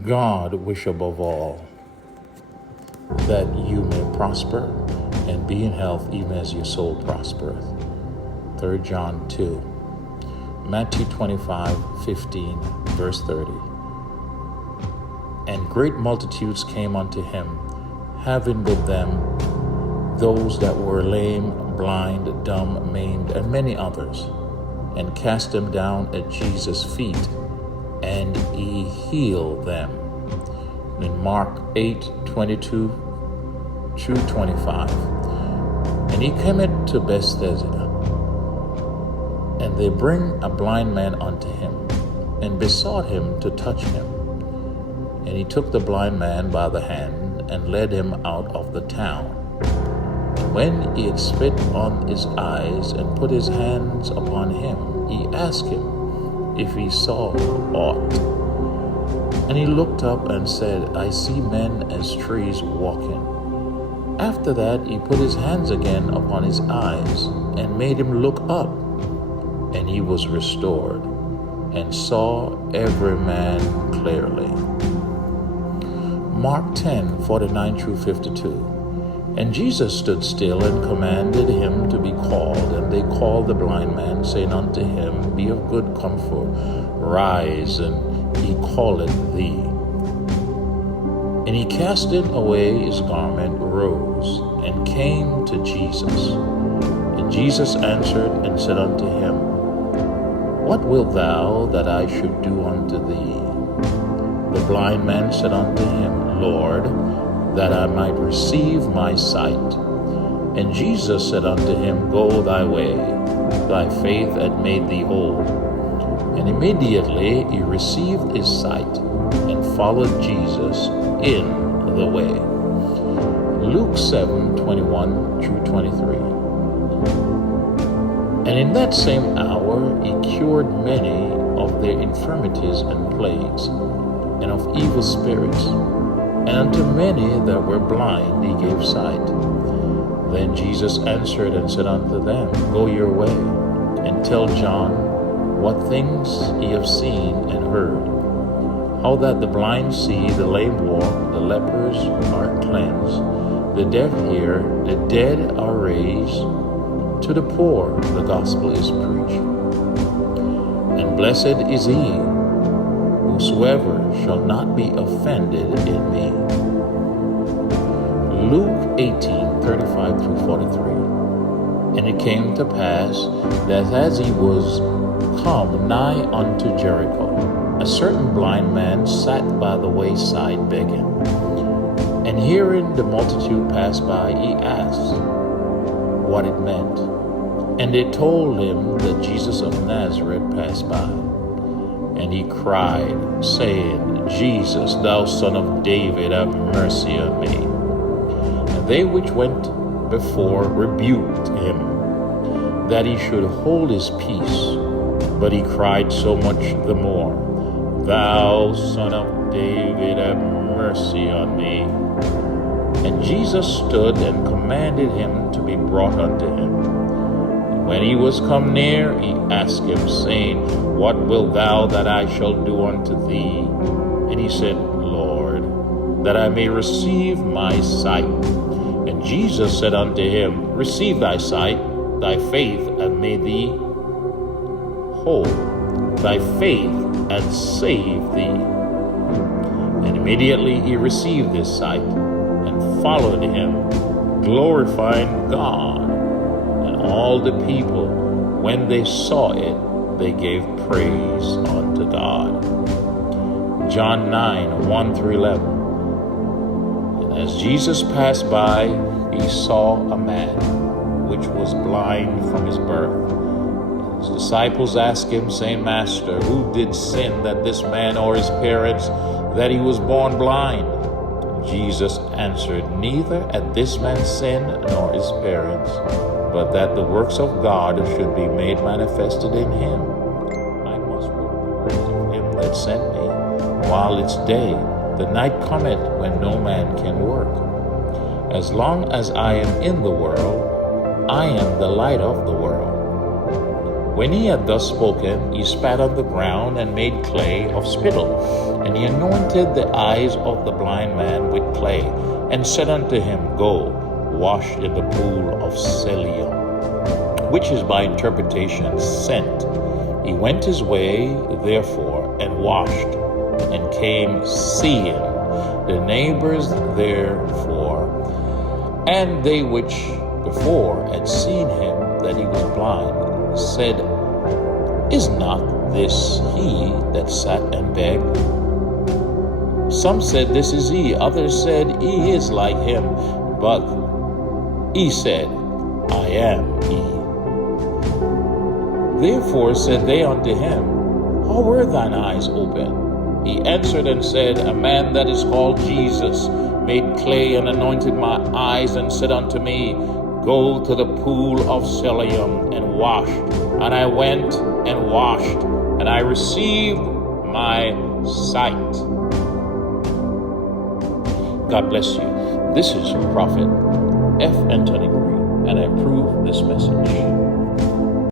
God wish above all that you may prosper and be in health even as your soul prospereth. 3 John 2. Matthew 25:15, verse 30. And great multitudes came unto him, having with them those that were lame, blind, dumb, maimed, and many others, and cast them down at Jesus' feet, and he healed them. In Mark 8:22-25. And he cometh to Bethesda, and they bring a blind man unto him, and besought him to touch him. And he took the blind man by the hand, and led him out of the town. And when he had spit on his eyes, and put his hands upon him, he asked him if he saw aught. And he looked up and said, I see men as trees walking. After that he put his hands again upon his eyes, and made him look up. And he was restored, and saw every man clearly. Mark 10:49-52. And Jesus stood still, and commanded him to be called. And they called the blind man, saying unto him, Be of good comfort, rise, and he calleth thee. And he casting away his garment, rose, and came to Jesus. And Jesus answered and said unto him, What wilt thou that I should do unto thee? The blind man said unto him, Lord, that I might receive my sight. And Jesus said unto him, Go thy way, thy faith hath made thee whole. And immediately he received his sight, and followed Jesus in the way. Luke 7:21-23. And in that same hour he cured many of their infirmities and plagues, and of evil spirits, and unto many that were blind he gave sight. Then Jesus answered and said unto them, Go your way, and tell John what things ye have seen and heard, how that the blind see, the lame walk, the lepers are cleansed, the deaf hear, the dead are raised, to the poor the gospel is preached. And blessed is he whosoever shall not be offended in me. Luke 18:35-43. And it came to pass that as he was come nigh unto Jericho, a certain blind man sat by the wayside begging. And hearing the multitude pass by, he asked what it meant. And they told him that Jesus of Nazareth passed by. And he cried, saying, Jesus, thou son of David, have mercy on me. And they which went before rebuked him, that he should hold his peace. But he cried so much the more, Thou son of David, have mercy on me. And Jesus stood and commanded him to be brought unto him. When he was come near, he asked him, saying, What wilt thou that I shall do unto thee? And he said, Lord, that I may receive my sight. And Jesus said unto him, Receive thy sight, thy faith hath made thee whole. Thy faith hath saved thee. And immediately he received his sight, and followed him, glorifying God. All the people, when they saw it, they gave praise unto God. John 9:1-11. And as Jesus passed by, he saw a man which was blind from his birth. And his disciples asked him, saying, Master, who did sin, that this man or his parents, that he was born blind? Jesus answered, Neither hath this man sinned, nor his parents, but that the works of God should be made manifested in him. I must work the works of him that sent me, while it's day. The night cometh when no man can work. As long as I am in the world, I am the light of the world. When he had thus spoken, he spat on the ground and made clay of spittle. And he anointed the eyes of the blind man with clay, and said unto him, Go, wash in the pool of Siloam, which is by interpretation sent. He went his way, therefore, and washed, and came seeing. The neighbors therefore, and they which before had seen him that he was blind, said, Is not this he that sat and begged? Some said, This is he. Others said, He is like him. But he said, I am he. Therefore said they unto him, How were thine eyes opened? He answered and said, A man that is called Jesus made clay and anointed my eyes, and said unto me, Go to the pool of Siloam and wash. And I went and washed, and I received my sight. God bless you. This is Prophet F. Anthony Green, and I approve this message.